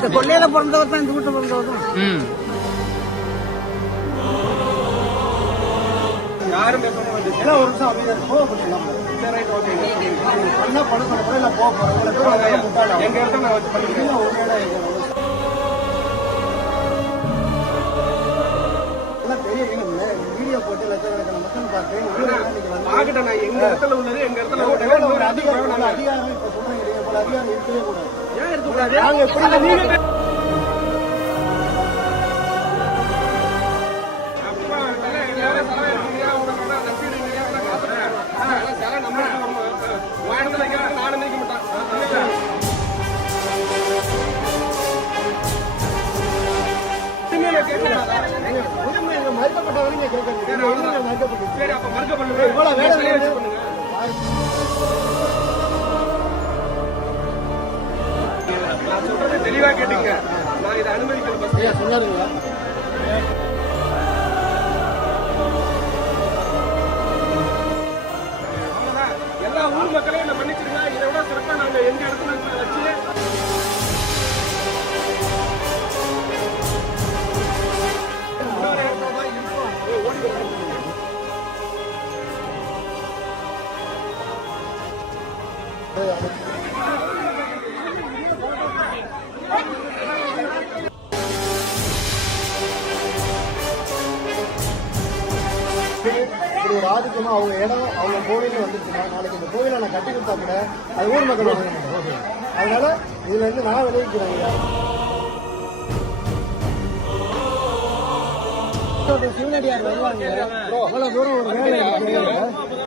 இந்த கொள்ளையில பிறந்தவர் தான் இந்த வீட்டுல பிறந்தவர் தான் ம். யாரும் ஒரு நிமிஷம் அமைதியா இரு. போக முடியல சரி ரைட் ஓகே. பண்ணா படம் பண்ண போறேன் இல்ல போக போறேன். இல்ல போக போறேன் முட்டாளா எங்க இடத்துல நான் வச்சு பண்ணிக்கிறேன். ஒரு வந்து ஆகட்டும் நான் எங்க இடத்துல உள்ளது எங்க இடத்துல அதிகாரம் இருக்கவே கூடாது. ஏன் இருக்கக்கூடாது நாங்க எப்படி நீங்க அப்பா, தலை, எல்லாரும் தலை இருக்கீங்க, உங்களுக்கு எல்லாம் நம்பிடுவீங்க, எல்லாம் காத்துறேன். ஆ, எல்லாம் தலை நம்ம இடத்துல வரணும். ஆ, உன் இடத்துல வைக்கிறேன், நானும் நிக்க மாட்டேன். ஆ, இல்லையா? இனிமே நான் கேட்க மாட்டேன். உரிமை எங்க மறுக்கப்பட்ட வரைக்கும் கேட்கறது சரி, உரிமை அவ்வளவுதான். மறுக்கப்பட்டு சரி, அப்ப மறுக்க பண்ணுங்க. இவ்வளவு வேலை. பண்ணுங்க. நான் சொல்றது தெளிவா கேட்டுங்க. நான் இதை ஐயா சொன்னாருங்களா. எல்லா ஊர் மக்களையும் என்ன மன்னிச்சிருங்க இதை விட சிறப்பா நாங்க எங்க இடத்துல வச்சு ஓடி வா. இப்படி ஒரு ஆதிக்கமா அவங்க இடம் அவங்க கோவில்ல வந்துருச்சுன்னா நாளைக்கு இந்த கோவிலை நான் கட்டி கொடுத்தா கூட அது ஊர் மக்கள் வாங்க. அதனால இதுல இருந்து நான் விளைவிக்கிறேன் ஐயா. சிவனடியார் வருவாங்க அவ்வளவு தூரம் ஒரு வேலை.